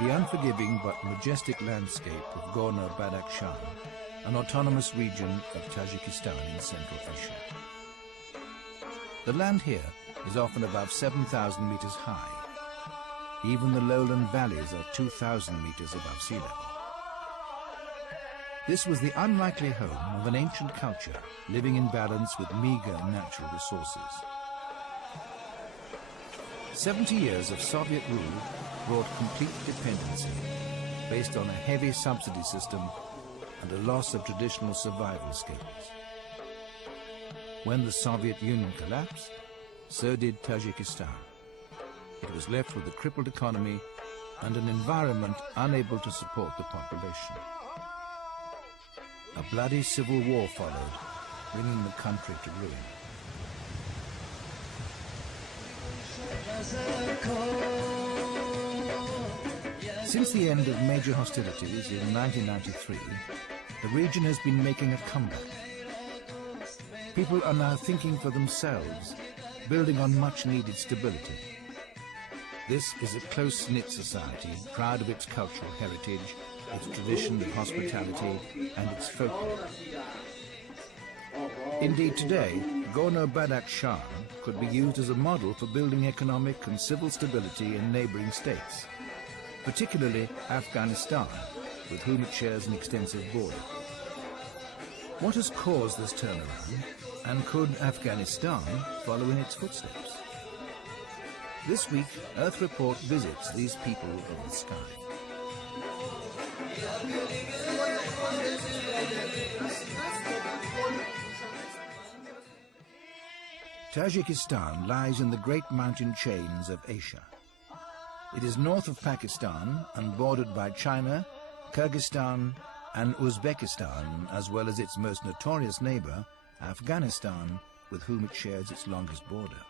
The unforgiving but majestic landscape of Gorno-Badakhshan, an autonomous region of Tajikistan in Central Asia. The land here is often above 7,000 meters high. Even the lowland valleys are 2,000 meters above sea level. This was the unlikely home of an ancient culture living in balance with meager natural resources. 70 years of Soviet rule brought complete dependency based on a heavy subsidy system and a loss of traditional survival skills. When the Soviet Union collapsed, so did Tajikistan. It was left with a crippled economy and an environment unable to support the population. A bloody civil war followed, bringing the country to ruin. Since the end of major hostilities in 1993, the region has been making a comeback. People are now thinking for themselves, building on much-needed stability. This is a close-knit society, proud of its cultural heritage, its tradition of hospitality, and its folklore. Indeed, today, Gorno-Badakhshan could be used as a model for building economic and civil stability in neighboring states, particularly Afghanistan, with whom it shares an extensive border. What has caused this turnaround, and could Afghanistan follow in its footsteps? This week, Earth Report visits these people of the sky. Tajikistan lies in the great mountain chains of Asia. It is north of Pakistan and bordered by China, Kyrgyzstan and Uzbekistan, as well as its most notorious neighbor, Afghanistan, with whom it shares its longest border.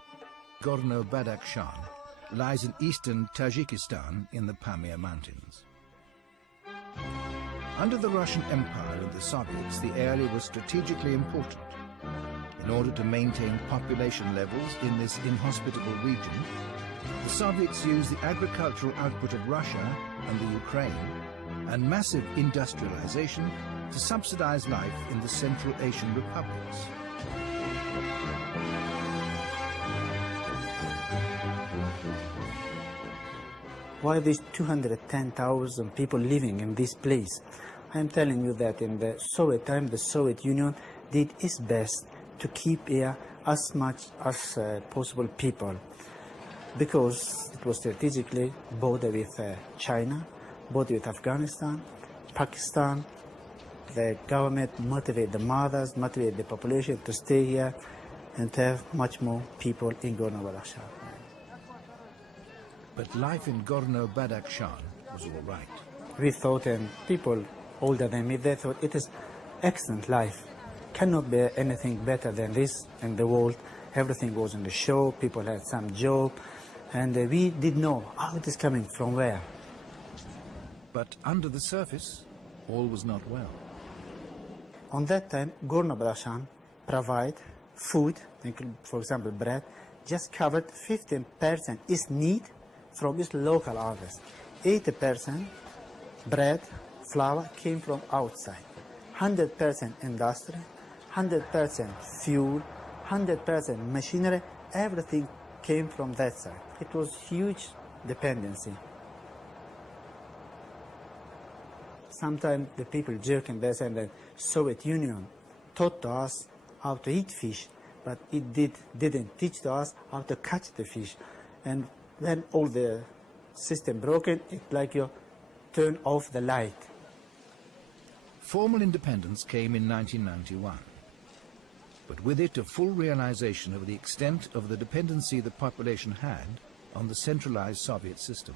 Gorno-Badakhshan lies in eastern Tajikistan in the Pamir Mountains. Under the Russian Empire and the Soviets, the area was strategically important. In order to maintain population levels in this inhospitable region, the Soviets used the agricultural output of Russia and the Ukraine and massive industrialization to subsidize life in the Central Asian republics. Why these 210,000 people living in this place? I'm telling you that in the Soviet time, the Soviet Union did its best to keep here as much as possible people, because it was strategically border with China, border with Afghanistan, Pakistan. The government motivated the mothers, motivated the population to stay here and to have much more people in Gorno-Badakhshan. But life in Gorno-Badakhshan was all right. We thought, and people older than me, they thought it is excellent life. Cannot be anything better than this in the world. Everything was on the show, people had some job, and we didn't know how it is coming from where. But under the surface, all was not well. On that time, Gorno-Badakhshan provide food, for example bread, just covered 15% its need from its local harvest. 80% bread, flour came from outside. 100% industry, 100% fuel, 100% machinery, everything came from that side. It was huge dependency. Sometimes the people joke and they say that Soviet Union taught us how to eat fish, but it didn't teach us how to catch the fish. And when all the system broken, it's like you turn off the light. Formal independence came in 1991, but with it a full realization of the extent of the dependency the population had on the centralized Soviet system.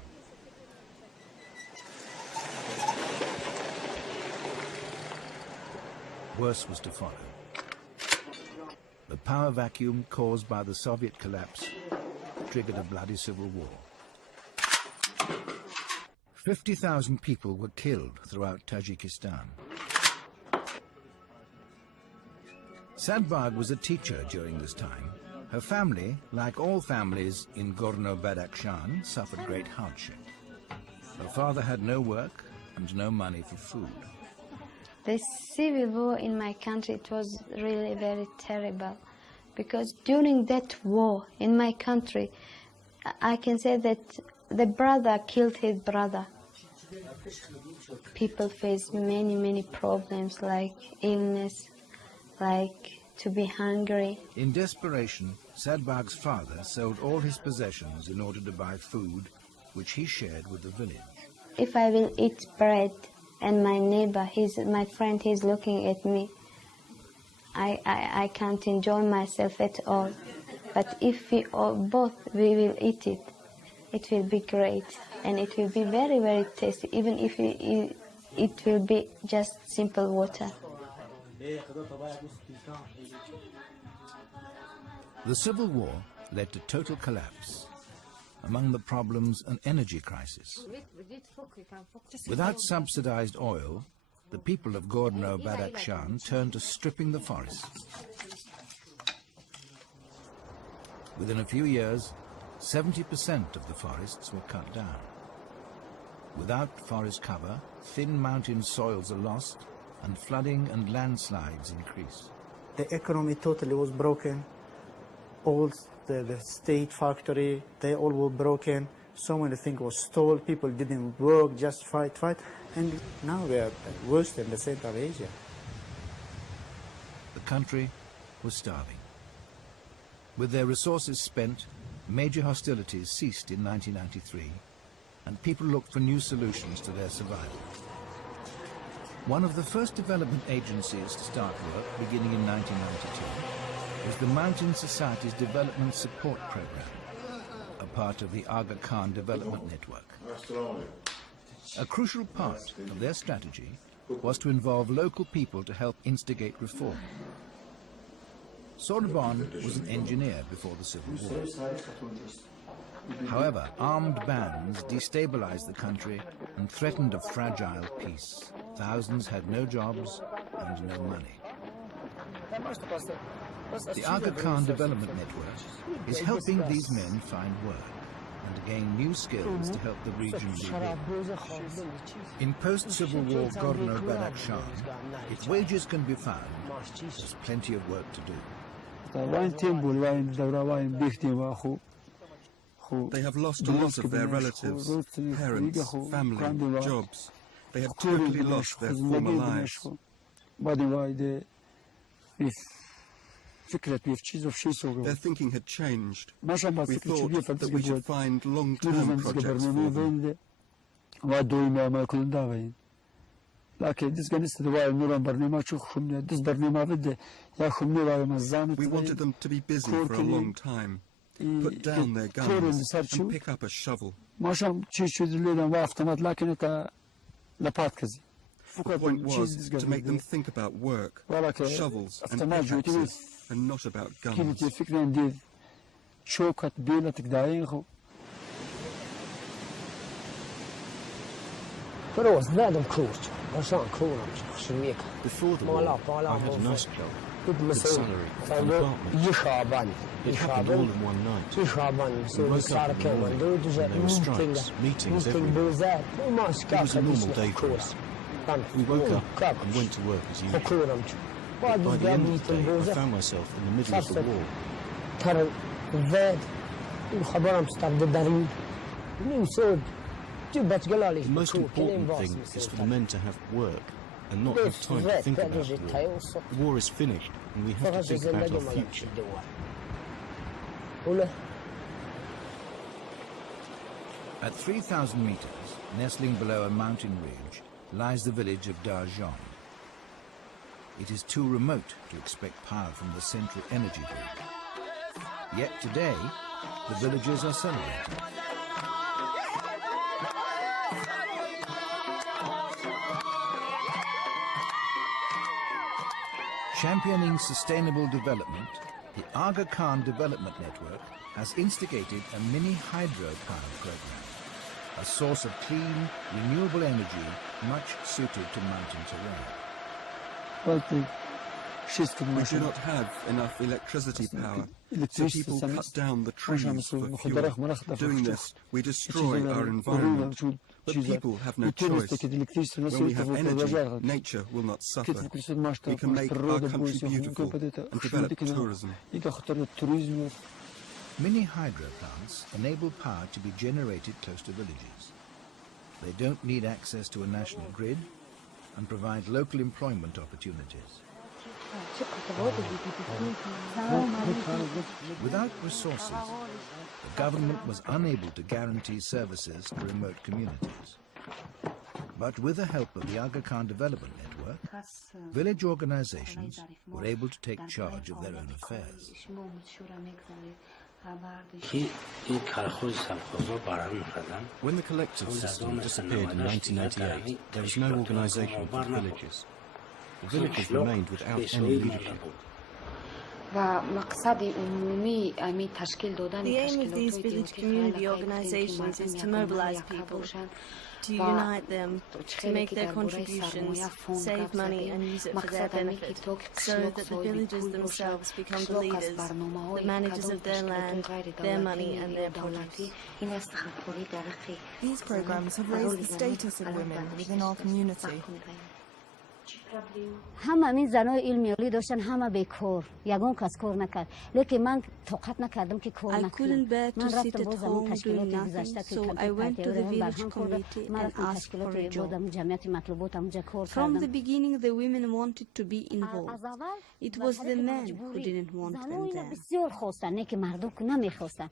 Worse was to follow. The power vacuum caused by the Soviet collapse triggered a bloody civil war. 50,000 people were killed throughout Tajikistan. Sadbag was a teacher during this time. Her family, like all families in Gorno-Badakhshan, suffered great hardship. Her father had no work and no money for food. The civil war in my country, it was really very terrible, because during that war in my country, I can say that the brother killed his brother. People face many problems, like illness, like to be hungry. In desperation, Sadbag's father sold all his possessions in order to buy food, which he shared with the village. If I will eat bread and my neighbor, my friend, he's looking at me, I can't enjoy myself at all. But if we both will eat it, it will be great, and it will be very tasty, even if it will be just simple water. The Civil War led to total collapse. Among the problems, an energy crisis. Without subsidized oil, the people of Gorno-Badakhshan turned to stripping the forests. Within a few years, 70% of the forests were cut down. Without forest cover, thin mountain soils are lost, and flooding and landslides increase. The economy totally was broken. All the state factory, they all were broken. So many things were stolen. People didn't work, just fight. And now we are worse than the Central Asia. The country was starving. With their resources spent, major hostilities ceased in 1993, and people looked for new solutions to their survival. One of the first development agencies to start work, beginning in 1992, was the Mountain Society's Development Support Program, a part of the Aga Khan Development Network. A crucial part of their strategy was to involve local people to help instigate reform. Sorbonne was an engineer before the Civil War. However, armed bands destabilized the country and threatened a fragile peace. Thousands had no jobs and no money. The Aga Khan Development Network is helping these men find work and gain new skills to help the region rebuild. In post-Civil War Gorno-Badakhshan, if wages can be found, there's plenty of work to do. They have lost a lot of their relatives, parents, family, jobs. They have totally lost their former lives. Their thinking had changed. We thought that we should find long-term projects for them. We wanted them to be busy for a long time, put down their guns and pick up a shovel. The point was to make them think about work, shovels and pickaxes, and not about guns. Before the war, I had a nice job, good salary, an apartment. It happened all in one night. We woke up in the morning, and there were strikes, meetings everywhere. It was a normal day for us. We woke up and went to work as usual. But by the end of the day, I found myself in the middle of the war. The most important thing is for the men to have work and not have time to think about war. The war is finished and we have to think about our future. At 3,000 meters, nestling below a mountain ridge, lies the village of Darjan. It is too remote to expect power from the central energy grid. Yet today, the villagers are celebrating. Championing sustainable development The Aga Khan Development Network has instigated a mini hydropower program, a source of clean, renewable energy much suited to mountain terrain. We do not have enough electricity power, so people cut down the trees for fuel. Doing this, we destroy our environment. But people have no choice. When we have energy, nature will not suffer. We can make our country beautiful and develop tourism. Mini hydro plants enable power to be generated close to villages. They don't need access to a national grid and provide local employment opportunities. Without resources, the government was unable to guarantee services to remote communities. But with the help of the Aga Khan Development Network, village organizations were able to take charge of their own affairs. When the collective system disappeared in 1988, there was no organisation for the villages. The villages remained without any leadership. The aim of these village community organizations is to mobilize people, to unite them, to make their contributions, save money and use it for their benefit, so that the villagers themselves become the leaders, the managers of their land, their money and their produce. These programs have raised the status of women within our community. همین زنای علمی عالی داشتن همه بیکار یگان کس کار نکرد لیکن من طاقت نکردم که کار نکنم من رفتم باز اون تشکیلات گذشته که من رفتم تشکیلات بودم جمعیت مطلوباتم اونجا کار کردم From the beginning the women wanted to be involved. It was the men who didn't want them there. بسیار خواستن نه که مردم نمیخواستن.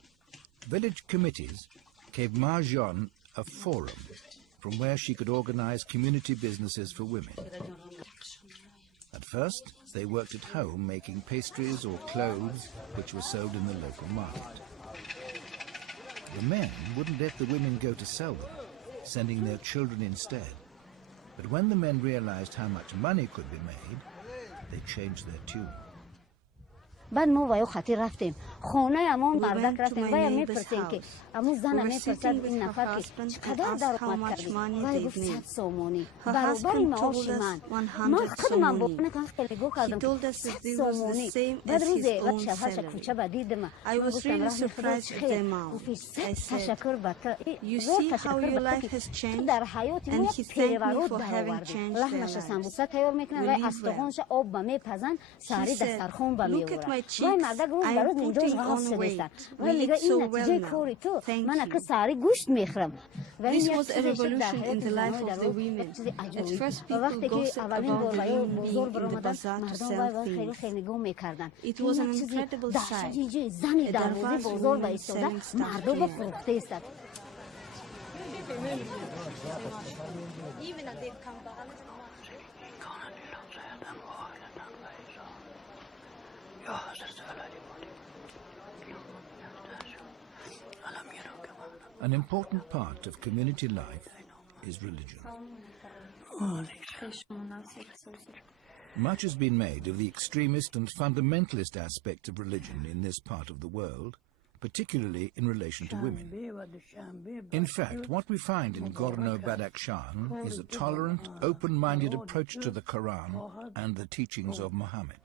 Village committees gave Marjan a forum from where she could organize community businesses for women. At first, they worked at home making pastries or clothes which were sold in the local market. The men wouldn't let the women go to sell them, sending their children instead. But when the men realized how much money could be made, they changed their tune. بعد ما وایو خاطر رفتیم خونه امون مردک رفتیم وای میپرسیم که امون زن میپرسد این نفر که چقدر درآمد کردی وای گفت 100 سومونی برابر معاش من خودم با نکن خیلی گو کردم 100 سومونی بعد روزی بعد شهرش کوچه بدیدم گفتم راه خیر تشکر بطر در حیات ما پیرورود درآوردی لحمش سمبوسه تیار میکنن و استخوانش آب میپزن ساری دسترخوان بمیورن وای مردک روز برود اینجاش غاز شدستن وای میگه این نتیجه کاری تو من اکه ساری گوشت میخرم This was a revolution in the life of the women. At first people gossiped about women being in the bazaar to sell things. It was an incredible sight. A darwazi woman selling stuffed animals. An important part of community life is religion. Much has been made of the extremist and fundamentalist aspect of religion in this part of the world, particularly in relation to women. In fact, what we find in Gorno-Badakhshan is a tolerant, open-minded approach to the Quran and the teachings of Muhammad.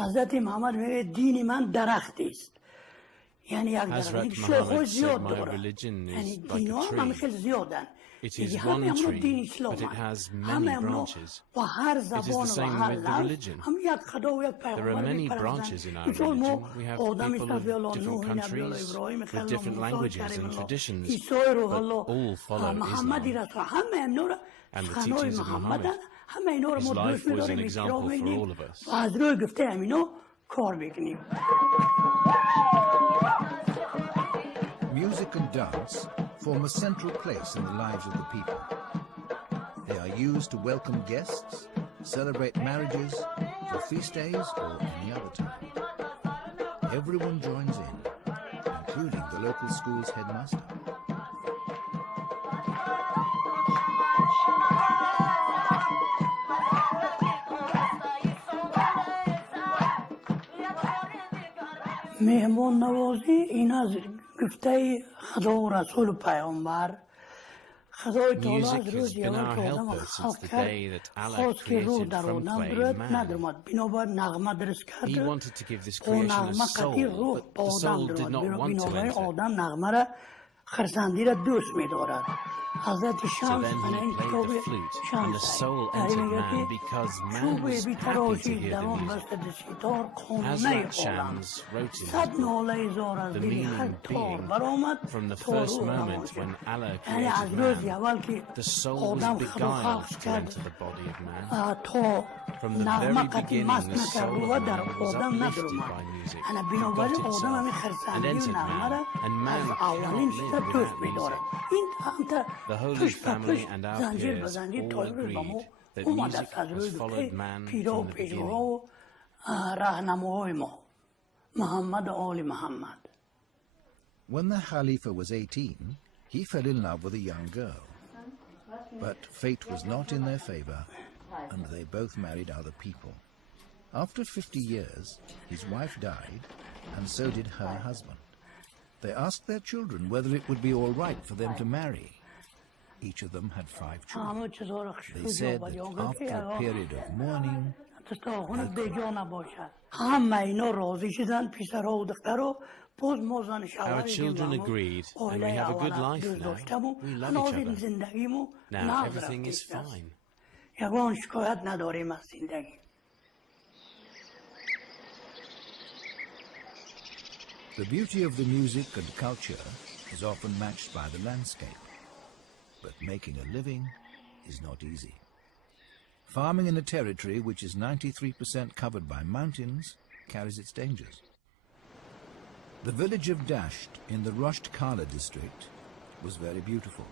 Hazrat Muhammad said, my religion is like a tree. It is one tree, but it has many branches. It is the same with the religion. There are many branches in our religion. We have people of different countries, with different languages and traditions, but all follow Islam and the teachings of Muhammad. His life was an example for all of us. Music and dance form a central place in the lives of the people. They are used to welcome guests, celebrate marriages, for feast days or any other time. Everyone joins in, including the local school's headmaster. مهمان نوازی این از گفته خدا و رسول و پیامبر خدای تعالی از روز اول که آدم خلق کرد خواست که روح در آدم برد ندرمد بنابراین نغمه درست کرده و نغمه قطعی روح با آدم درمد بنابراین آدم نغمه را خرسندی را دوست می دارد حضرت شمس این کتاب شمس در این میگه که چوب بیتراشی در آن بسته ستار خانه آدم صد ناله زار از دل هر تار برآمد تا روح نماند یعنی از روز اول که آدم خلق کرد تا نغمه قطعی مست نکرد و در آدم ندرمد یعنی بنابراین آدم همین خرسندی و نغمه را از اولین چیز دوست می دارد این The Holy Family and our peers all agreed that music has followed man from the beginning. When the Khalifa was 18, he fell in love with a young girl. But fate was not in their favor, and they both married other people. After 50 years, his wife died, and so did her husband. They asked their children whether it would be all right for them to marry. Each of them had 5 children. They said that after a period of mourning, our children agreed, and we have a good life now. We love each other. Now everything is fine. The beauty of the music and culture is often matched by the landscape. But making a living is not easy. Farming in a territory which is 93% covered by mountains carries its dangers. The village of Dasht in the Rasht Kala district was very beautiful.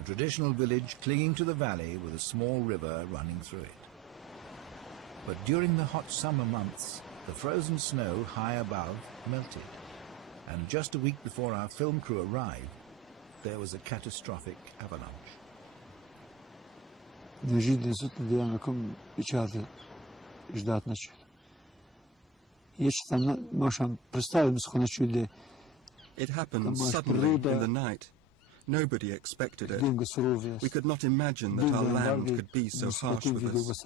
A traditional village clinging to the valley with a small river running through it. But during the hot summer months, the frozen snow high above melted, and just a week before our film crew arrived, there was a catastrophic avalanche. It happened suddenly in the night. Nobody expected it. We could not imagine that our land could be so harsh with us.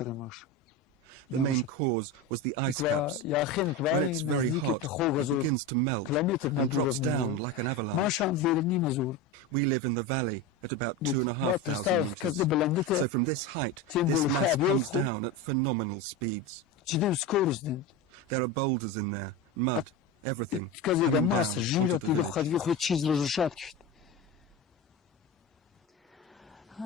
The main cause was the ice caps. When it's very hot, it begins to melt and drops down like an avalanche. We live in the valley at about 2,500 meters. So from this height, this mass comes down at phenomenal speeds. There are boulders in there, mud, everything. Coming down onto the village.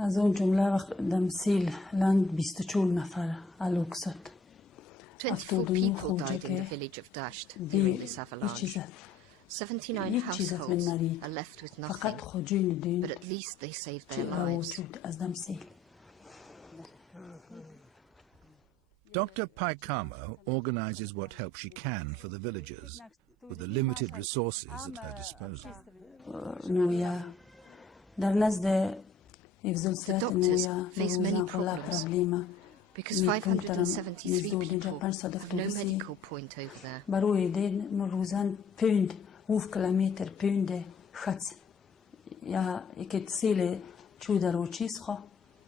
از اون جمله وقت دم سیل لند 24 نفر الوکسات 24 people died in the village of Dasht during this avalanche. 79 households are left with nothing, but at least they saved their lives. Dr. Paikamo organizes what help she can for the villagers with the limited resources at her disposal. The doctors face many problems because 573 people have no medical point over there.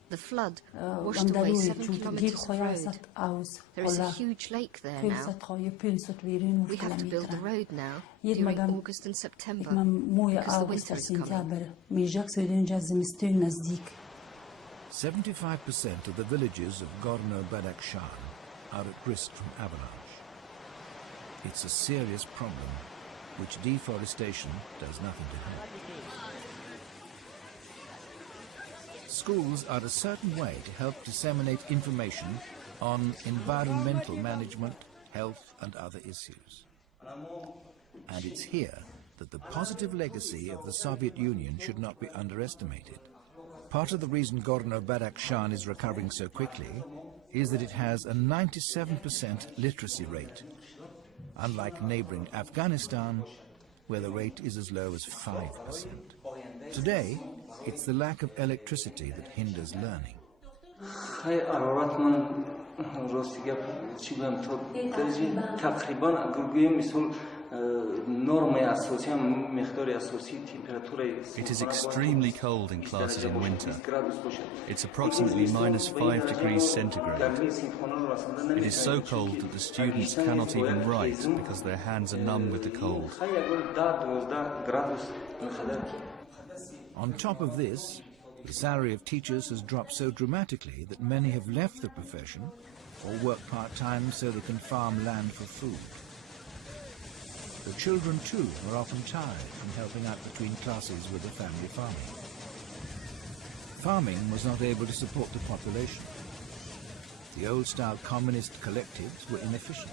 The flood washed away 7 kilometers of road. There is a huge lake there now. We have to build the road now during August and September because the winter is coming. 75% of the villages of Gorno-Badakhshan are at risk from avalanche. It's a serious problem which deforestation does nothing to help. Schools are a certain way to help disseminate information on environmental management, health and other issues. And it's here that the positive legacy of the Soviet Union should not be underestimated. Part of the reason Gorno-Badakhshan is recovering so quickly is that it has a 97% literacy rate, unlike neighboring Afghanistan, where the rate is as low as 5%. Today, it's the lack of electricity that hinders learning. It is extremely cold in classes in winter. It's approximately -5 degrees centigrade. It is so cold that the students cannot even write because their hands are numb with the cold. On top of this, the salary of teachers has dropped so dramatically that many have left the profession or work part-time so they can farm land for food. The children, too, are often tired from helping out between classes with the family farming. Farming was not able to support the population. The old-style communist collectives were inefficient.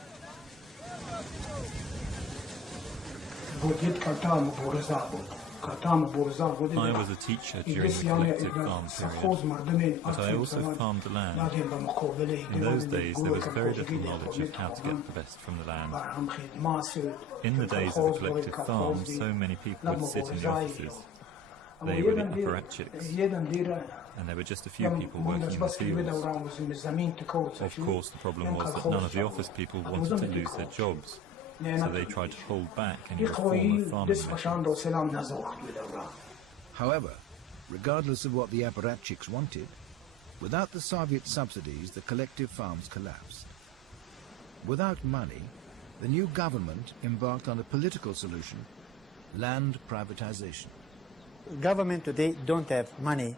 I was a teacher during the collective farm period, but I also farmed the land. In those days there was very little knowledge of how to get the best from the land. In the days of the collective farm, so many people would sit in the offices. They were the apparatchiks, and there were just a few people working in the fields. Of course, the problem was that none of the office people wanted to lose their jobs, so they tried to hold back any reform of farming methods. However, regardless of what the apparatchiks wanted, without the Soviet subsidies, the collective farms collapsed. Without money, the new government embarked on a political solution: land privatization. Government today don't have money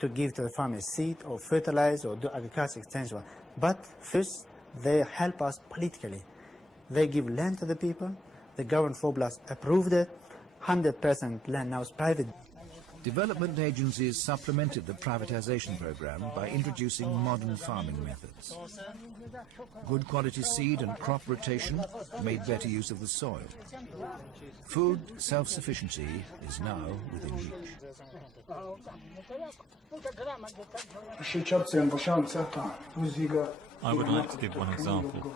to give to the farmers seed or fertilize or do agriculture extension, but first they help us politically. They give land to the people. The government 4+ approved it. 100% land now is private. Development agencies supplemented the privatization program by introducing modern farming methods. Good quality seed and crop rotation made better use of the soil. Food self-sufficiency is now within reach. I would like to give one example.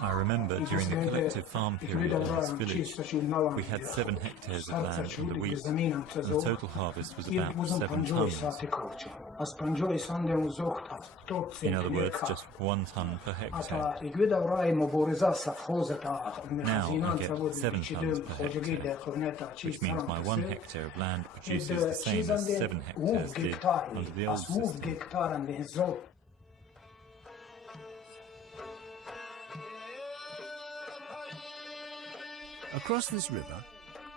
I remember during the collective farm period in this village, we had 7 hectares of land in the wheat, and the total harvest was about 7 tons. In other words, just 1 ton per hectare. Now I get 7 tons per hectare, which means my 1 hectare of land produces the same as 7 hectares did under the old system. Across this river,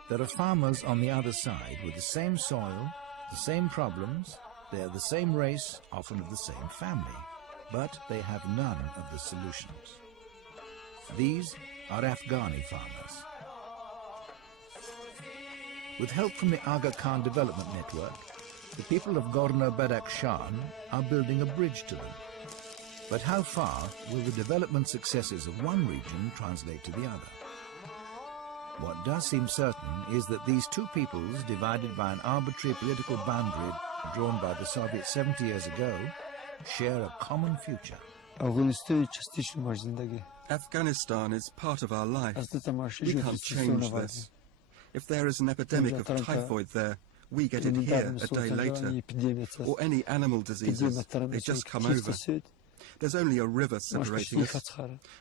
there are farmers on the other side with the same soil, the same problems. They are the same race, often of the same family, but they have none of the solutions. These are Afghani farmers. With help from the Aga Khan Development Network, the people of Gorno-Badakhshan are building a bridge to them. But how far will the development successes of one region translate to the other? What does seem certain is that these two peoples, divided by an arbitrary political boundary drawn by the Soviets 70 years ago, share a common future. Afghanistan is part of our life. We can't change this. If there is an epidemic of typhoid there, we get it here a day later. Or any animal diseases, they just come over. There's only a river separating us.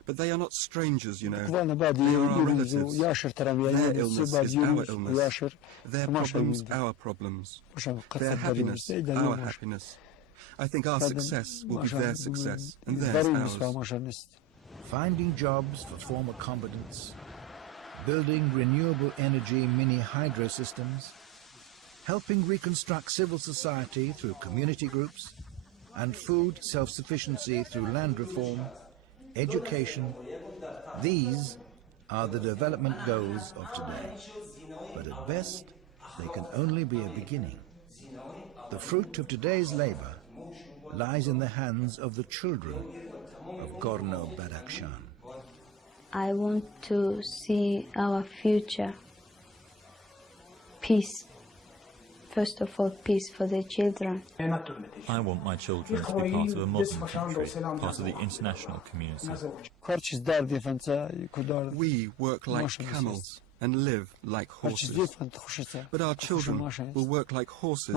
But they are not strangers, you know. They are our relatives. Their illness is our illness. Their problems, our problems. Their happiness, our happiness. I think our success will be their success, and theirs ours. Finding jobs for former combatants, building renewable energy mini hydro systems, helping reconstruct civil society through community groups, and food self-sufficiency through land reform, education. These are the development goals of today. But at best, they can only be a beginning. The fruit of today's labor lies in the hands of the children of Gorno-Badakhshan. I want to see our future. Peace. First of all, peace for the children. I want my children to be part of a modern country, part of the international community. We work like camels and live like horses. But our children will work like horses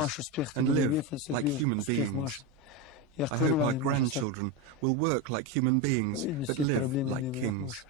and live like human beings. I hope our grandchildren will work like human beings but live like kings.